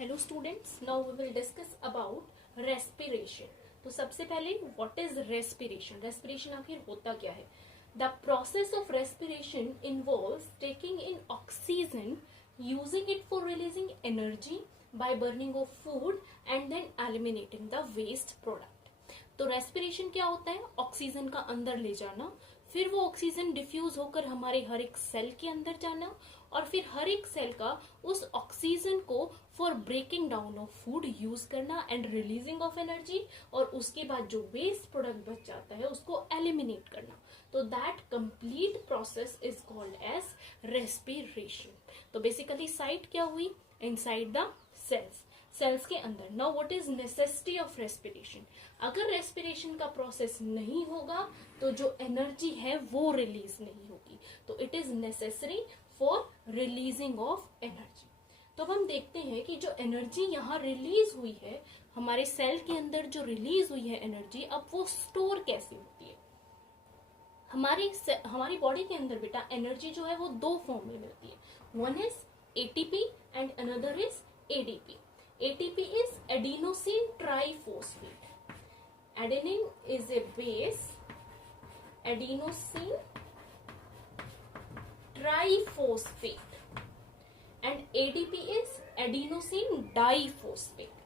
Hello students, now we will discuss about respiration. तो सबसे पहले व्हाट इज रेस्पिरेशन? रेस्पिरेशन आखिर होता क्या है? The process of respiration involves taking in oxygen, using it for releasing energy by burning of food and then eliminating the waste product. तो respiration क्या होता है? ऑक्सीजन का अंदर ले जाना, फिर वो ऑक्सीजन डिफ्यूज होकर हमारे हर एक सेल के अंदर जाना, और फिर हर एक सेल का उस ऑक्सीजन को for breaking down of food use करना एंड रिलीजिंग ऑफ एनर्जी, और उसके बाद जो वेस्ट प्रोडक्ट बच जाता है उसको एलिमिनेट करना। तो that complete process is called as respiration. तो बेसिकली साइट क्या हुई? इनसाइड द सेल्स के अंदर। Now what is necessity of respiration? अगर रेस्पिरेशन का प्रोसेस नहीं होगा तो जो एनर्जी है वो रिलीज नहीं होगी, तो it is necessary for releasing of energy. तो अब हम देखते हैं कि जो एनर्जी यहाँ रिलीज हुई है हमारे सेल के अंदर, जो रिलीज हुई है एनर्जी, अब वो स्टोर कैसे होती है? हमारी बॉडी के अंदर बेटा एनर्जी जो है वो दो फॉर्म में मिलती है। One is ATP and another is ADP. ATP is adenosine triphosphate. Adenine is a base. Adenosine triphosphate. And ADP is adenosine diphosphate.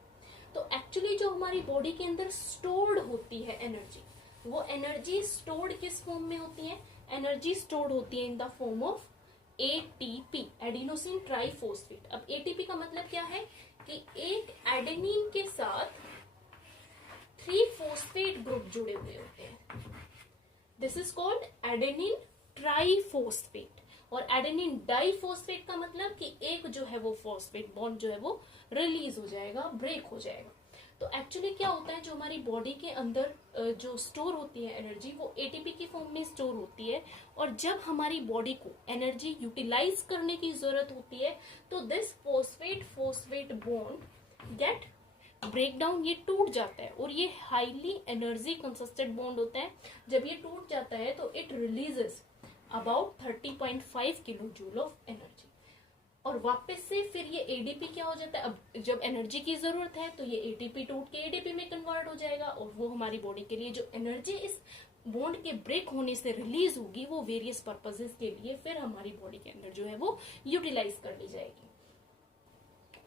तो एक्चुअली जो हमारी बॉडी के अंदर स्टोर्ड होती है एनर्जी, वो एनर्जी स्टोर्ड किस फॉर्म में होती है? एनर्जी स्टोर्ड होती है in the form of ATP, adenosine triphosphate. अब ATP का मतलब क्या है कि एक एडेनिन के साथ 3 फॉस्फेट ग्रुप जुड़े हुए होते हैं। This is called adenine triphosphate. और एडेनिन डाइफॉस्फेट का मतलब कि एक जो है वो फॉस्फेट बॉन्ड जो है वो रिलीज हो जाएगा, ब्रेक हो जाएगा। तो एक्चुअली क्या होता है, जो हमारी बॉडी के अंदर जो स्टोर होती है एनर्जी, वो एटीपी की फॉर्म में स्टोर होती है, और जब हमारी बॉडी को एनर्जी यूटिलाइज करने की जरूरत होती है तो this phosphate bond get break down, ये टूट जाता है, और ये हाईली एनर्जी कंसिस्टेंट बॉन्ड होता है। जब ये टूट जाता है तो it releases about 30.5 kilo joule of energy, और वापस से फिर ये एडीपी क्या हो जाता है? अब जब एनर्जी की जरूरत है तो ये एटीपी टूट के एडीपी में कन्वर्ट हो जाएगा, और वो हमारी बॉडी के लिए जो एनर्जी इस बॉन्ड के ब्रेक होने से रिलीज होगी वो वेरियस पर्पसेस के लिए फिर हमारी बॉडी के अंदर जो है वो यूटिलाइज कर ली जाएगी।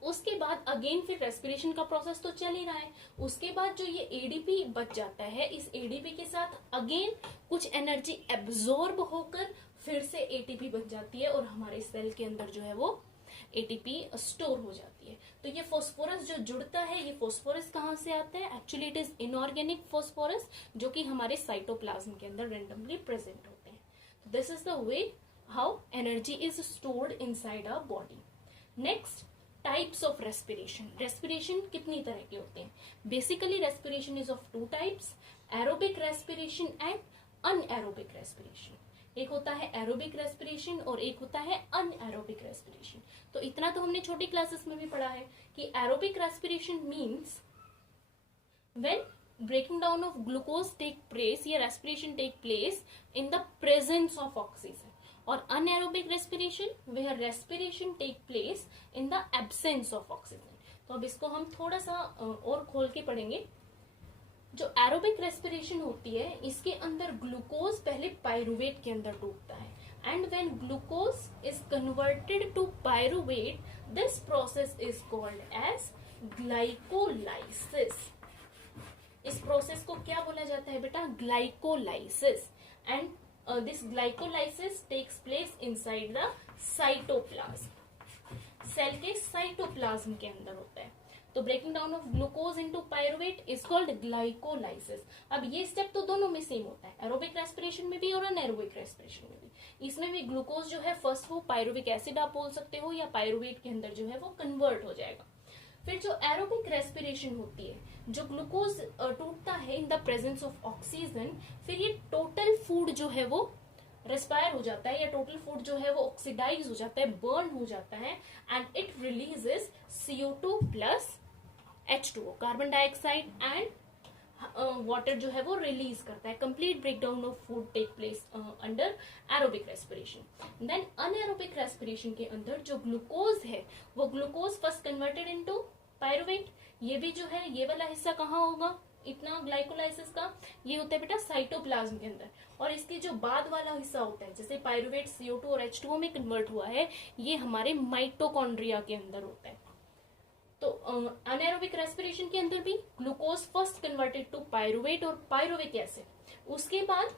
उसके बाद अगेन फिर रेस्पिरेशन का प्रोसेस तो चल ही रहा है। उसके बाद जो ये एडीपी बच जाता है, इस एडीपी के साथ अगेन कुछ एनर्जी एब्जॉर्ब होकर फिर से एटीपी बन जाती है, और हमारे सेल के अंदर जो है वो एटीपी स्टोर हो जाती है। तो ये फॉस्फोरस जो जुड़ता है, ये फॉस्फोरस कहाँ से आता है? Actually it is inorganic phosphorus, जो कि हमारे साइटोप्लाज्म के अंदर रेंडमली प्रेजेंट होते हैं। तो this is the way how energy is stored inside our body. Next, types of respiration. Respiration कितनी तरह के होते हैं? Basically respiration is of 2 types, aerobic respiration and anaerobic respiration. एक होता है एरोबिक रेस्पिरेशन और एक होता है अनएरोबिक रेस्पिरेशन। तो इतना तो हमने छोटी क्लासेस में भी पढ़ा है कि aerobic respiration means when breaking down of glucose take place या respiration take place in the presence of oxygen, और anaerobic respiration where respiration take place in the absence of oxygen. तो अब इसको हम थोड़ा सा और खोल के पढ़ेंगे। जो एरोबिक रेस्पिरेशन होती है, इसके अंदर ग्लूकोज पहले पायरुवेट के अंदर डूबता है, and when glucose is converted to pyruvate, this process is called as glycolysis. इस प्रोसेस को क्या बोला जाता है बेटा? Glycolysis. And this glycolysis takes place inside the cytoplasm. Cell के साइटोप्लाज्म के अंदर होता है। तो breaking down of glucose into pyruvate is called glycolysis. अब ये स्टेप तो दोनों में सेम होता है, एरोबिक रेस्पिरेशन में भी और अनएरोबिक रेस्पिरेशन में भी। इसमें भी ग्लूकोज जो है फर्स्ट वो पायरुविक एसिड आप बोल सकते हो, या पायरुवेट के अंदर जो है वो कन्वर्ट हो जाएगा। फिर जो एरोबिक रेस्पिरेशन होती है, जो ग्लूकोज टूटता है इन द प्रेजेंस ऑफ ऑक्सीजन, फिर ये टोटल फूड जो है वो रेस्पायर हो जाता है, या टोटल फूड जो है वो ऑक्सीडाइज हो जाता है, बर्न हो जाता है, and it releases CO2 plus H2O, carbon dioxide and water जो है वो रिलीज करता है। Complete breakdown of food take place under aerobic respiration. Then anaerobic respiration के अंदर जो ग्लूकोज है वो glucose first converted into pyruvate, ये भी जो है ये वाला हिस्सा कहाँ होगा इतना ग्लाइकोलाइसिस का, ये होता है बेटा साइटोप्लाज्म के अंदर। और इसके जो बाद वाला हिस्सा होता है, जैसे पायरुवेट CO2 और H2O में कन्वर्ट हुआ है, ये हमारे माइटोकॉन्ड्रिया के अंदर होता है। तो अनएरोबिक रेस्पिरेशन के अंदर भी glucose first converted to pyruvate और पायरुविक एसिड। उसके बाद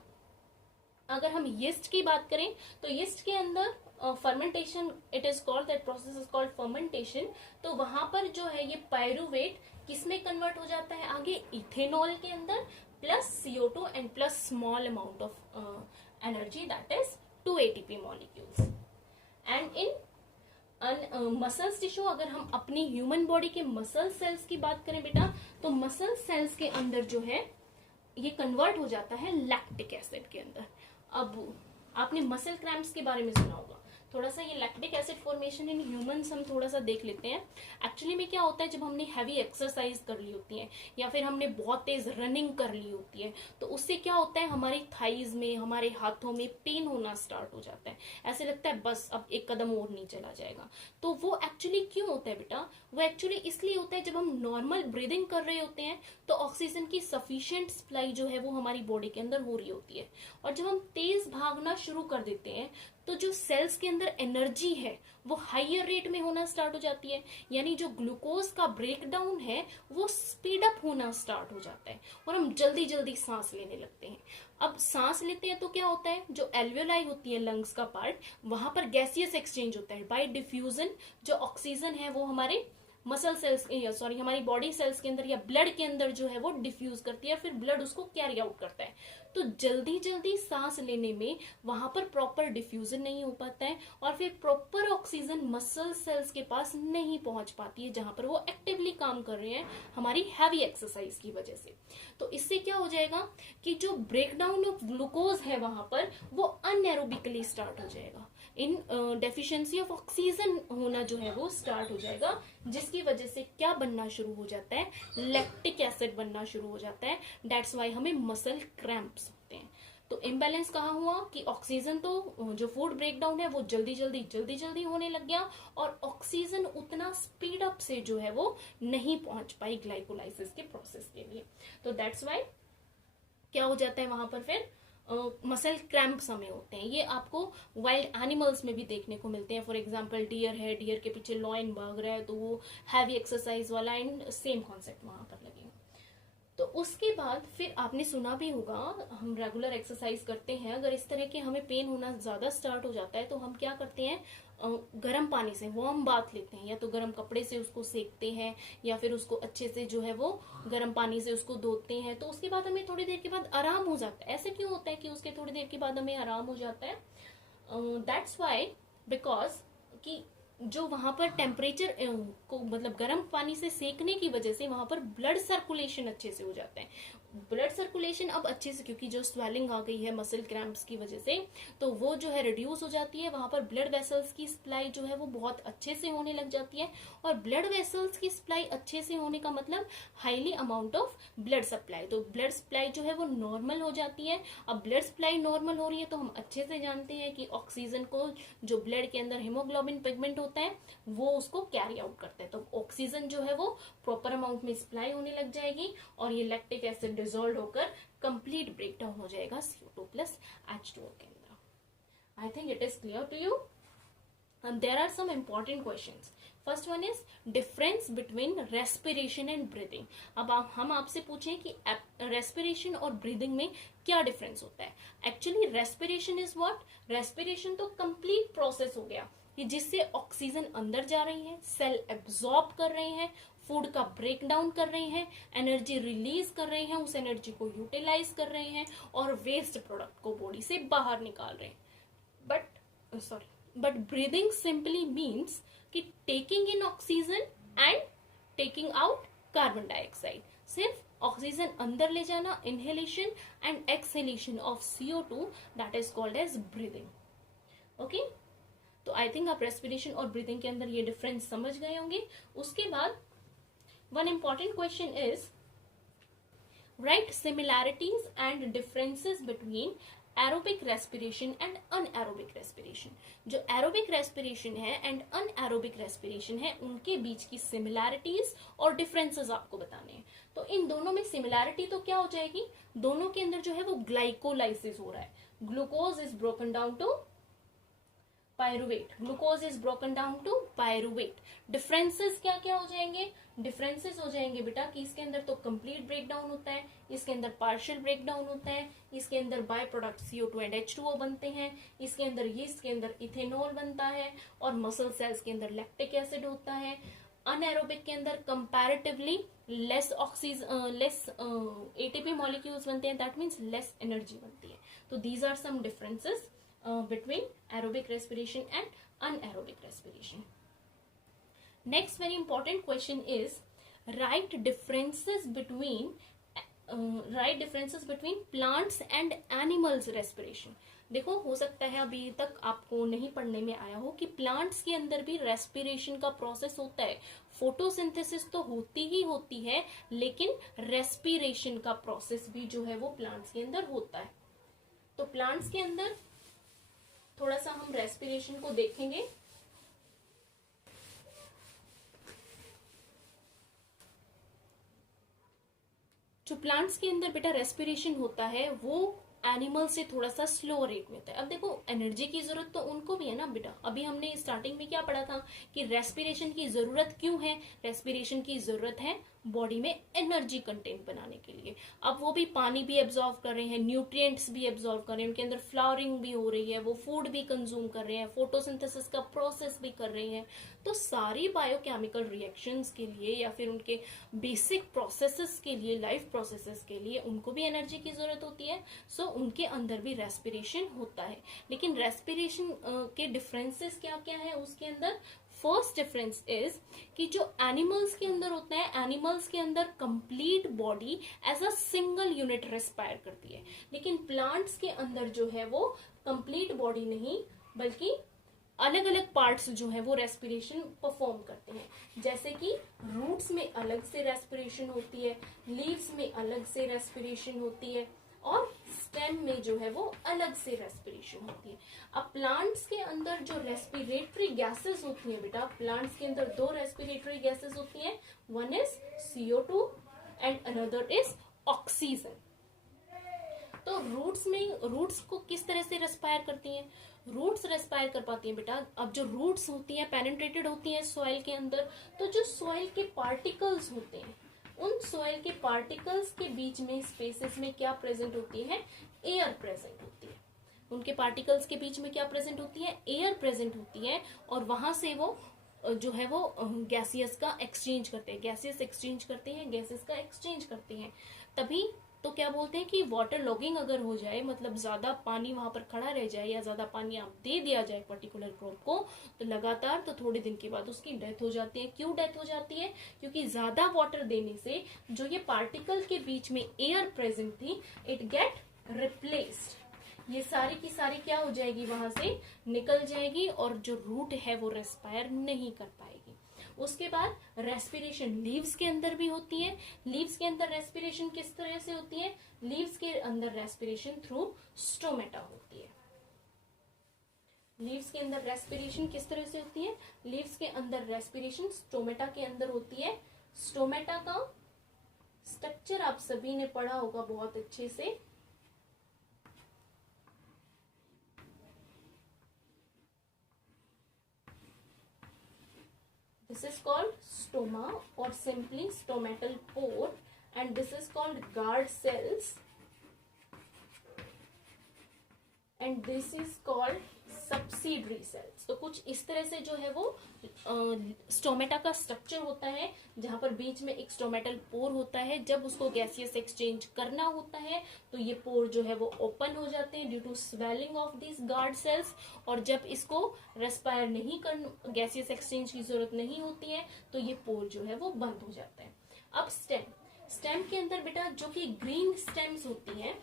अगर हम यीस्ट की बात करें तो यीस्ट के अंदर fermentation, it is called, that process is called fermentation. तो वहां पर जो है ये पायरुवेट किसमें कन्वर्ट हो जाता है आगे, इथेनॉल के अंदर, plus CO2 and plus small amount of energy, that is 2 ATP molecules. And in muscles tissue, अगर हम अपनी ह्यूमन बॉडी के मसल सेल्स की बात करें बेटा, तो मसल सेल्स के अंदर जो है ये कन्वर्ट हो जाता है लैक्टिक एसिड के अंदर। अब आपने मसल क्रैम्प्स के बारे में सुना होगा, थोड़ा सा ये lactic acid formation in humans हम थोड़ा सा देख लेते हैं। एक्चुअली में क्या होता है, जब हमने हैवी एक्सरसाइज कर ली होती है या फिर हमने बहुत तेज रनिंग कर ली होती है, तो उससे क्या होता है हमारी थाइज में, हमारे हाथों में पेन होना स्टार्ट हो जाता है। ऐसे लगता है बस अब एक कदम और नहीं चला जाएगा। तो वो एक्चुअली क्यों होता है बेटा, वो एक्चुअली इसलिए होता है जब हम नॉर्मल ब्रीदिंग कर रहे होते हैं तो ऑक्सीजन की सफिशिएंट सप्लाई जो है वो हमारी बॉडी के अंदर हो रही होती है। और जब हम तेज भागना शुरू कर देते हैं तो जो सेल्स के अंदर एनर्जी है वो हाइयर रेट में होना स्टार्ट हो जाती है, यानी जो ग्लूकोज का ब्रेकडाउन है वो स्पीड अप होना स्टार्ट हो जाता है और हम जल्दी जल्दी सांस लेने लगते हैं। अब सांस लेते हैं तो क्या होता है, जो एल्वेलाई होती है लंग्स का पार्ट, वहां पर गैसियस एक्सचेंज होता है बाय डिफ्यूजन। जो ऑक्सीजन है वो हमारे मसल सेल्स, सॉरी हमारी बॉडी सेल्स के अंदर या ब्लड के अंदर जो है वो डिफ्यूज करती है, फिर ब्लड उसको कैरी आउट करता है। तो जल्दी जल्दी सांस लेने में वहां पर प्रॉपर डिफ्यूजन नहीं हो पाता है और फिर प्रॉपर ऑक्सीजन मसल सेल्स के पास नहीं पहुंच पाती है जहां पर वो एक्टिवली काम कर रहे हैं हमारी हैवी एक्सरसाइज की वजह से। तो इससे क्या हो जाएगा कि जो ब्रेकडाउन ऑफ ग्लूकोज है वहां पर वो अनएरोबिकली स्टार्ट हो जाएगा, इन डेफिशिएंसी ऑफ ऑक्सीजन होना जो है वो स्टार्ट हो जाएगा, जिसकी वजह से क्या बनना शुरू हो जाता है, लैक्टिक एसिड बनना शुरू हो जाता है। दैट्स वाई हमें मसल क्रैम्प्स होते हैं। तो इम्बैलेंस कहाँ हुआ कि ऑक्सीजन, तो जो फूड ब्रेकडाउन है वो जल्दी जल्दी होने लग गया और ऑक्सीजन उतना स्पीड अप से जो है वो नहीं पहुंच पाई ग्लाइकोलाइसिस के प्रोसेस के लिए। तो दैट्स वाई क्या हो जाता है वहां पर फिर मसल क्रैम्प्स हमें होते हैं। ये आपको वाइल्ड एनिमल्स में भी देखने को मिलते हैं। फॉर एग्जांपल डियर है, डियर के पीछे लॉयन भाग रहा है तो वो हैवी एक्सरसाइज वाला एंड सेम कॉन्सेप्ट वहां पर लगेगा। तो उसके बाद फिर आपने सुना भी होगा, हम रेगुलर एक्सरसाइज करते हैं, अगर इस तरह के हमें पेन होना ज्यादा स्टार्ट हो जाता है तो हम क्या करते हैं, गर्म पानी से वार्म बाथ लेते हैं, या तो गर्म कपड़े से उसको सेकते हैं या फिर उसको अच्छे से जो है वो गर्म पानी से उसको धोते हैं। तो उसके बाद हमें थोड़ी देर के बाद आराम हो जाता है। ऐसे क्यों होता है कि उसके थोड़ी देर के बाद हमें आराम हो जाता है, दैट्स वाई बिकॉज कि जो वहां पर टेम्परेचर को मतलब गर्म पानी से सेकने की वजह से वहां पर ब्लड सर्कुलेशन अच्छे से हो जाता है। ब्लड सर्कुलेशन अब अच्छे से, क्योंकि जो स्वेलिंग आ गई है मसल क्रैम्प्स की वजह से, तो वो जो है रिड्यूस हो जाती है। वहां पर ब्लड वेसल्स की सप्लाई जो है वो बहुत अच्छे से होने लग जाती है और ब्लड वेसल्स की सप्लाई अच्छे से होने का मतलब highly amount of blood supply. तो ब्लड सप्लाई जो है वो नॉर्मल हो जाती है। अब ब्लड सप्लाई नॉर्मल हो रही है तो हम अच्छे से जानते हैं कि ऑक्सीजन को जो ब्लड के अंदर हीमोग्लोबिन पिगमेंट होता है वो उसको कैरी आउट करता है। तो ऑक्सीजन जो है वो प्रॉपर अमाउंट में सप्लाई होने लग जाएगी और ये लैक्टिक एसिड डिसॉल्व होकर कंप्लीट ब्रेकडाउन हो जाएगा CO2 प्लस H2O के अंदर। I think it is clear to you. There are some important questions. First one is difference between respiration and breathing. अब हम आपसे पूछें कि रेस्पिरेशन और ब्रीदिंग में क्या डिफरेंस होता है। Actually respiration is what, respiration तो कंप्लीट प्रोसेस हो गया कि जिससे ऑक्सीजन अंदर जा रही है, सेल एब्जॉर्ब कर रहे हैं, फूड का ब्रेक डाउन कर रहे हैं, एनर्जी रिलीज कर रहे हैं, उस एनर्जी को यूटिलाइज कर रहे हैं और वेस्ट प्रोडक्ट को बॉडी से बाहर निकाल रहे हैं। बट ब्रीदिंग सिंपली मीन्स कि taking in oxygen and taking out carbon dioxide. सिर्फ ऑक्सीजन अंदर ले जाना, inhalation and exhalation of CO2, that is called as breathing. Okay, तो आई थिंक आप रेस्पिरेशन और ब्रीदिंग के अंदर ये डिफरेंस समझ गए होंगे। उसके बाद one important question is right similarities and differences between aerobic respiration and anaerobic respiration. जो एरोबिक रेस्पिरेशन है एंड अनएरोबिक रेस्पिरेशन है उनके बीच की सिमिलैरिटीज और डिफरेंसेस आपको बताने हैं। तो इन दोनों में सिमिलैरिटी तो क्या हो जाएगी, दोनों के अंदर जो है वो ग्लाइकोलाइसिस हो रहा है, glucose is broken down to pyruvate, glucose is broken down to pyruvate. Differences क्या क्या हो जाएंगे, डिफरेंसेस हो जाएंगे बेटा कि इसके अंदर तो कंप्लीट ब्रेकडाउन होता है, इसके अंदर पार्शियल ब्रेकडाउन होता है, इसके अंदर by product CO2 and H2O बनते हैं, इसके अंदर यीस्ट के अंदर इथेनॉल बनता है, और मसल सेल्स के अंदर लैक्टिक एसिड होता है। अनएरोबिक के अंदर कंपैरेटिवली लेस ATP मॉलिक्यूल्स बनते हैं, दैट मीन्स लेस एनर्जी बनती है। तो these are some differences between aerobic respiration and anaerobic respiration. Next very important question is write differences between plants and animals respiration. देखो हो सकता है अभी तक आपको नहीं पढ़ने में आया हो कि प्लांट्स के अंदर भी रेस्पिरेशन का प्रोसेस होता है। फोटोसिंथेसिस तो होती ही होती है, लेकिन रेस्पिरेशन का प्रोसेस भी जो है वो प्लांट्स के अंदर होता है। तो प्लांट्स के अंदर थोड़ा सा हम रेस्पिरेशन को देखेंगे। जो प्लांट्स के अंदर बेटा रेस्पिरेशन होता है वो एनिमल से थोड़ा सा स्लो रेट में होता है। अब देखो एनर्जी की जरूरत तो उनको भी है ना बेटा, अभी हमने स्टार्टिंग में क्या पढ़ा था कि रेस्पिरेशन की जरूरत क्यों है, रेस्पिरेशन की जरूरत है बॉडी में एनर्जी कंटेंट बनाने के लिए। अब वो भी पानी भी एब्जॉर्व कर रहे हैं, न्यूट्रिएंट्स भी एब्जॉर्व कर रहे हैं, उनके अंदर फ्लावरिंग भी हो रही है, वो फूड भी कंज्यूम कर रहे हैं, फोटोसिंथेसिस का प्रोसेस भी कर रहे हैं। तो सारी बायोकेमिकल रिएक्शंस के लिए या फिर उनके बेसिक प्रोसेसेस के लिए, लाइफ प्रोसेसेस के लिए उनको भी एनर्जी की जरूरत होती है। सो उनके अंदर भी रेस्पिरेशन होता है। लेकिन रेस्पिरेशन के डिफरेंसेस क्या क्या है उसके अंदर। फर्स्ट डिफरेंस इज कि जो एनिमल्स के अंदर होता है, एनिमल्स के अंदर complete body as a single unit respire करती है, लेकिन प्लांट्स के अंदर जो है वो कंप्लीट बॉडी नहीं बल्कि अलग अलग पार्ट्स जो है वो रेस्पिरेशन परफॉर्म करते हैं। जैसे कि रूट्स में अलग से रेस्पिरेशन होती है, लीव्स में अलग से रेस्पिरेशन होती है, और स्टेम में जो है वो अलग से रेस्पिरेशन होती है। अब प्लांट्स के अंदर जो रेस्पिरेटरी गैसेस होती हैं बेटा, प्लांट्स के अंदर दो रेस्पिरेटरी गैसेस होती हैं, one is CO2 and another is oxygen. तो रूट्स को किस तरह से रेस्पायर करती हैं, रूट्स रेस्पायर कर पाती हैं बेटा। अब जो रूट्स होती हैं पेनिट्रेटेड होती हैं सॉइल के अंदर, तो जो सॉइल के पार्टिकल्स होते हैं उन सॉइल के पार्टिकल्स के बीच में स्पेसेस में क्या प्रेजेंट होती है, एयर प्रेजेंट होती है। उनके पार्टिकल्स के बीच में क्या प्रेजेंट होती है, एयर प्रेजेंट होती है, और वहां से वो जो है वो गैसियस का एक्सचेंज करते हैं, गैसियस एक्सचेंज करते हैं, गैसेस का एक्सचेंज करते हैं। तभी तो क्या बोलते हैं कि वाटर लॉगिंग अगर हो जाए, मतलब ज्यादा पानी वहां पर खड़ा रह जाए या ज्यादा पानी आप दे दिया जाए पर्टिकुलर क्रॉप को, तो लगातार तो थोड़े दिन के बाद उसकी डेथ हो जाती है। क्यों डेथ हो जाती है, क्योंकि ज्यादा वाटर देने से जो ये पार्टिकल के बीच में एयर प्रेजेंट थी इट गेट रिप्लेस्ड, ये सारी की सारी क्या हो जाएगी, वहां से निकल जाएगी, और जो रूट है वो रेस्पायर नहीं कर पाएगी। उसके बाद रेस्पिरेशन लीव्स के अंदर भी होती है। लीव्स के अंदर रेस्पिरेशन किस तरह से होती है, लीव्स के अंदर रेस्पिरेशन थ्रू स्टोमेटा होती है। लीव्स के अंदर रेस्पिरेशन किस तरह से होती है, लीव्स के अंदर रेस्पिरेशन स्टोमेटा के अंदर होती है। स्टोमेटा का स्ट्रक्चर आप सभी ने पढ़ा होगा बहुत अच्छे से। This is called stoma or simply stomatal pore, and this is called guard cells, and this is called subsidiary cells। तो कुछ इस तरह से जो है वो स्टोमेटा का स्ट्रक्चर होता है, जहां पर बीच में एक स्टोमेटल पोर होता है। जब उसको गैसियस एक्सचेंज करना होता है तो ये पोर जो है वो ओपन हो जाते हैं due to swelling of this guard cells, और जब इसको रेस्पायर नहीं कर, गैसियस एक्सचेंज की जरूरत नहीं होती है, तो ये पोर जो है वो बंद हो जाता है। अब स्टेम के अंदर बेटा जो कि ग्रीन स्टेम्स होती हैं,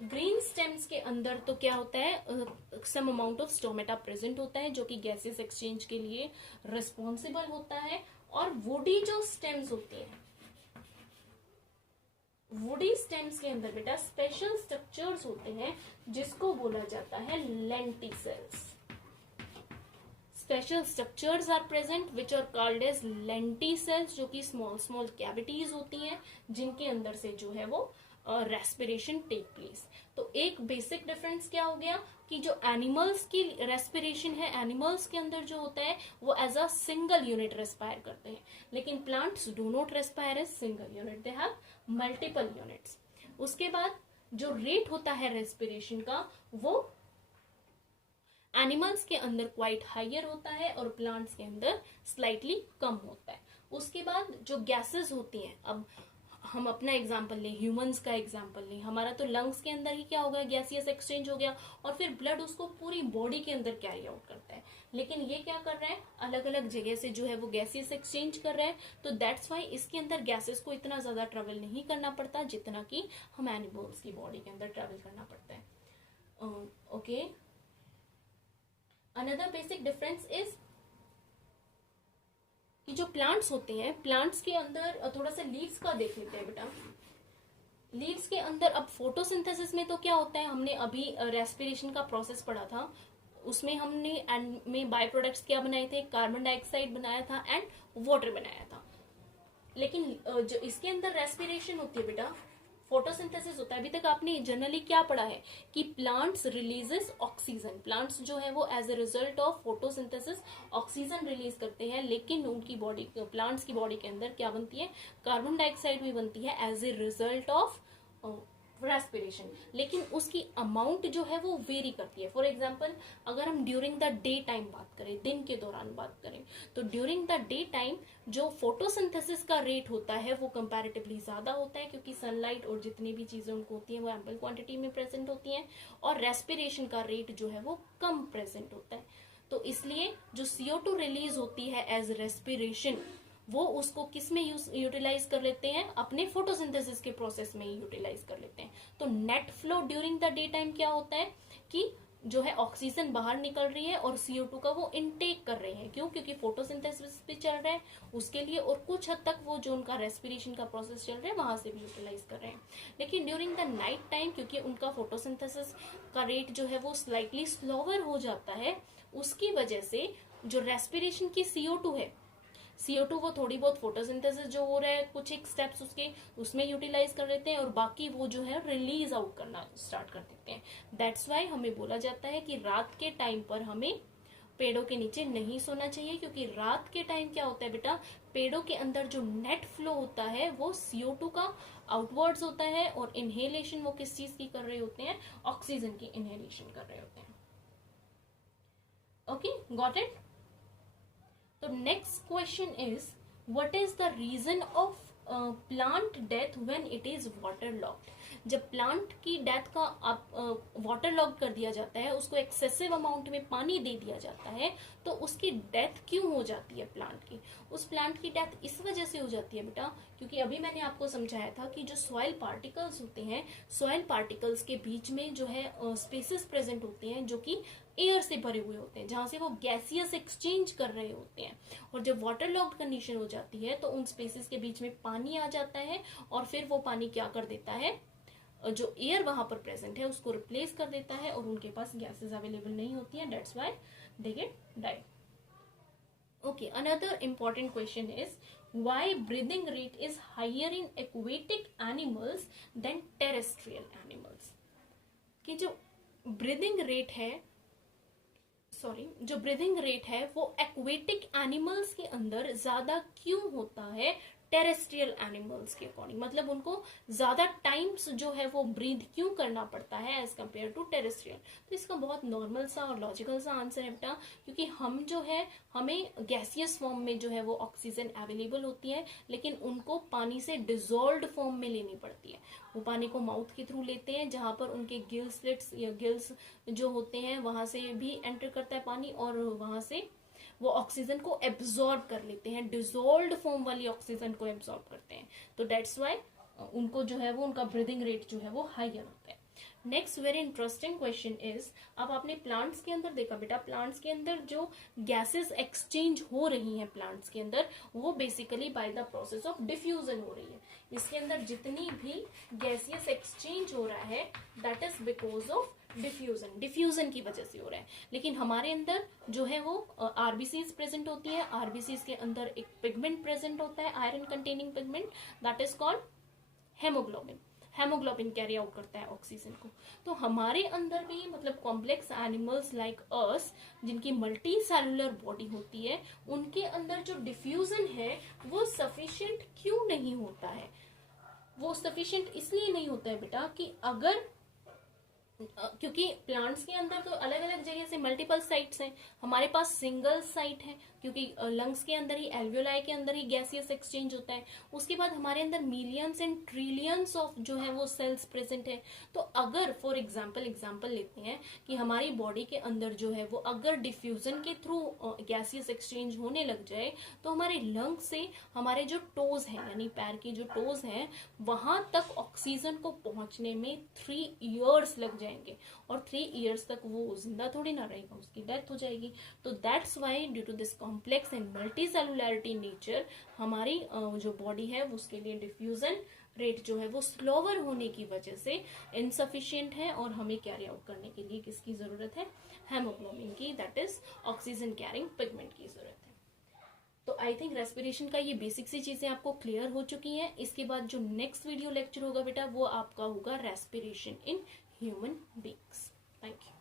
ग्रीन स्टेम्स के अंदर तो क्या होता है, some amount of stomata present होता है जो कि गैसेस एक्सचेंज के लिए रिस्पॉन्सिबल होता है। और वुडी जो स्टेम्स होती हैं, वुडी स्टेम्स के अंदर बेटा स्पेशल स्ट्रक्चर्स होते हैं जिसको बोला जाता है lenticels. Special structures are present which are called as lenticels, जो कि स्मॉल स्मॉल कैविटीज होती हैं जिनके अंदर से जो है वो रेस्पिरेशन टेक प्लेस। तो एक बेसिक डिफरेंस क्या हो गया कि जो एनिमल्स की रेस्पिरेशन है, एनिमल्स के अंदर जो होता है वो as a single unit respire करते हैं, लेकिन plants do not respire as single unit, they have multiple units. उसके बाद जो रेट होता है रेस्पिरेशन का वो एनिमल्स के अंदर क्वाइट हायर होता है और प्लांट्स के अंदर स्लाइटली कम होता है। उसके बाद जो गैसेस होती हैं, अब हम अपना एग्जांपल लें, ह्यूमंस का एग्जांपल लें, हमारा तो लंग्स के अंदर ही क्या होगा, गैसियस एक्सचेंज हो गया और फिर ब्लड उसको पूरी बॉडी के अंदर कैरी आउट करता है। लेकिन ये क्या कर रहा है, अलग अलग जगह से जो है वो गैसियस एक्सचेंज कर रहा है, तो दैट्स वाई इसके अंदर गैसेस को इतना ज्यादा ट्रेवल नहीं करना पड़ता जितना कि हम एनिमल्स की बॉडी के अंदर ट्रेवल करना पड़ता है। Okay, another basic difference is कि जो प्लांट्स होते हैं, प्लांट्स के अंदर थोड़ा सा लीव्स का देख लेते हैं बेटा। लीव्स के अंदर अब फोटोसिंथेसिस में तो क्या होता है, हमने अभी रेस्पिरेशन का प्रोसेस पढ़ा था, उसमें हमने एंड में बाय प्रोडक्ट्स क्या बनाए थे, कार्बन डाइऑक्साइड बनाया था एंड वाटर बनाया था। लेकिन जो इसके अंदर रेस्पिरेशन होती है बेटा, फोटोसिंथेसिस होता है, अभी तक आपने जनरली क्या पढ़ा है कि प्लांट्स रिलीजेस ऑक्सीजन, प्लांट्स जो है वो as a result of photosynthesis oxygen release करते हैं, लेकिन उनकी बॉडी, प्लांट्स की बॉडी के अंदर क्या बनती है, कार्बन डाइऑक्साइड भी बनती है as a result of respiration, लेकिन उसकी अमाउंट जो है वो वेरी करती है। फॉर एग्जाम्पल अगर हम ड्यूरिंग द डे टाइम बात करें, दिन के दौरान बात करें, तो ड्यूरिंग द डे टाइम जो फोटोसिंथेसिस का रेट होता है वो कंपैरेटिवली ज्यादा होता है, क्योंकि सनलाइट और जितनी भी चीजें उनको होती हैं वो एम्पल क्वांटिटी में प्रेजेंट होती हैं, और रेस्पिरेशन का रेट जो है वो कम प्रेजेंट होता है। तो इसलिए जो CO2 रिलीज होती है एज रेस्पिरेशन, वो उसको किस में यूटिलाइज कर लेते हैं, अपने फोटोसिंथेसिस के प्रोसेस में यूटिलाइज कर लेते हैं। तो net flow during the day time क्या होता है कि जो है ऑक्सीजन बाहर निकल रही है और CO2 का वो इनटेक कर रहे हैं। क्यों? क्योंकि फोटोसिंथेसिस भी चल रहा है उसके लिए, और कुछ हद तक वो जो उनका रेस्पिरेशन का प्रोसेस चल रहा है वहां से भी यूटिलाइज कर रहे हैं। लेकिन ड्यूरिंग द नाइट टाइम, क्योंकि उनका फोटोसिंथेसिस का रेट जो है वो स्लाइटली स्लोअर हो जाता है, उसकी वजह से जो रेस्पिरेशन की CO2 है, CO2 वो थोड़ी बहुत फोटोसिंथेसिस जो हो रहा है कुछ एक स्टेप्स उसके उसमें यूटिलाइज कर लेते हैं और बाकी वो जो है रिलीज आउट करना स्टार्ट कर देते हैं। दैट्स वाई हमें बोला जाता है कि रात के टाइम पर हमें पेड़ों के नीचे नहीं सोना चाहिए, क्योंकि रात के टाइम क्या होता है बेटा, पेड़ों के अंदर जो नेट फ्लो होता है वो CO2 का आउटवर्ड्स होता है, और इनहेलेशन वो किस चीज की कर रहे होते हैं, ऑक्सीजन की इनहेलेशन कर रहे होते हैं। Okay, got it. तो next question is what is the reason of plant death when it is water locked. जब प्लांट की डेथ का वाटर लॉक कर दिया जाता है, उसको एक्सेसिव अमाउंट में पानी दे दिया जाता है, तो उसकी डेथ क्यों हो जाती है प्लांट की? उस प्लांट की डेथ इस वजह से हो जाती है बेटा, क्योंकि अभी मैंने आपको समझाया था कि जो सॉइल पार्टिकल्स होते हैं, सॉइल पार्टिकल्स के बीच में जो है स्पेसेस प्रेजेंट होते हैं जो कि एयर से भरे हुए होते हैं, जहां से वो गैसियस एक्सचेंज कर रहे होते हैं। और जब वाटर लॉक्ड कंडीशन हो जाती है तो उन स्पेसेस के बीच में पानी आ जाता है, और फिर वो पानी क्या कर देता है, जो एयर वहां पर प्रेजेंट है उसको रिप्लेस कर देता है, और उनके पास गैसेस अवेलेबल नहीं होती हैं, that's why they get died. Okay, another important question is why breathing rate is higher in aquatic animals than terrestrial animals। कि जो ब्रीदिंग रेट है, जो ब्रीदिंग रेट है वो एक्वेटिक एनिमल्स के अंदर ज्यादा क्यों होता है टेरेस्ट्रियल एनिमल्स के अकॉर्डिंग, मतलब उनको ज्यादा टाइम्स जो है वो ब्रीथ क्यों करना पड़ता है एज कम्पेयर टू टेरेस्ट्रियल। तो इसका बहुत नॉर्मल सा और लॉजिकल सा आंसर है बेटा, क्योंकि हम जो है हमें गैसियस फॉर्म में जो है वो ऑक्सीजन अवेलेबल होती है, लेकिन उनको पानी से डिजोल्व्ड फॉर्म में लेनी पड़ती है। वो पानी को माउथ के थ्रू लेते हैं, जहां पर उनके गिल स्लिट्स या गिल्स जो होते हैं वहां से भी एंटर करता है पानी, और वहां से वो ऑक्सीजन को एब्जॉर्ब कर लेते हैं, डिजोल्व्ड फॉर्म वाली ऑक्सीजन को एब्जॉर्ब करते हैं। तो दैट्स वाई उनको जो है वो उनका ब्रीदिंग रेट जो है वो हाइयर होता है। Next very interesting question is, अब आपने प्लांट्स के अंदर देखा बेटा, प्लांट्स के अंदर जो गैसेस एक्सचेंज हो रही हैं प्लांट्स के अंदर, वो basically by the process of diffusion हो रही है। इसके अंदर जितनी भी गैसियस एक्सचेंज हो रहा है that is because of diffusion, diffusion की वजह से हो रहा है। लेकिन हमारे अंदर जो है वो आरबीसीज प्रेजेंट होती है, आरबीसीज के अंदर एक पिगमेंट प्रेजेंट होता है, iron containing pigment, that is called haemoglobin. Haemoglobin carry out करता है ऑक्सीजन को। तो हमारे अंदर भी मतलब कॉम्प्लेक्स एनिमल्स लाइक अस, जिनकी मल्टी सेलुलर बॉडी होती है, उनके अंदर जो डिफ्यूजन है वो सफिशिएंट क्यों नहीं होता है? वो सफिशिएंट इसलिए नहीं होता है बेटा कि अगर, क्योंकि प्लांट्स के अंदर तो अलग अलग जगह से मल्टीपल साइट्स हैं, हमारे पास सिंगल साइट है क्योंकि लंग्स के अंदर ही, एल्वियोलाई के अंदर ही गैसियस एक्सचेंज होता है। उसके बाद हमारे अंदर मिलियंस एंड ट्रिलियंस ऑफ जो है वो सेल्स प्रेजेंट है। तो अगर फॉर एग्जांपल लेते हैं कि हमारी बॉडी के अंदर जो है वो अगर डिफ्यूजन के थ्रू गैसियस एक्सचेंज होने लग जाए, तो हमारे लंग से हमारे जो टोज हैं, यानी पैर की जो टोज हैं, वहां तक ऑक्सीजन को पहुंचने में 3 इयर्स लग जाएंगे, और 3 इयर्स तक वो जिंदा थोड़ी ना रहेगा, उसकी डेथ हो जाएगी। तो that's why due to this complex and multi cellularity nature, हमारी जो बॉडी है उसके लिए डिफ्यूजन रेट जो है वो स्लोवर होने की वजह से इनसफिशिएंट है, और हमें कैरी आउट करने के लिए किसकी जरूरत है? हेमोग्लोबिन की, that is oxygen carrying pigment की जरूरत है। तो आई थिंक रेस्पिरेशन का ये बेसिक सी चीजें आपको क्लियर हो चुकी हैं। इसके बाद जो नेक्स्ट वीडियो लेक्चर होगा बेटा वो आपका होगा respiration in human beings. Thank you.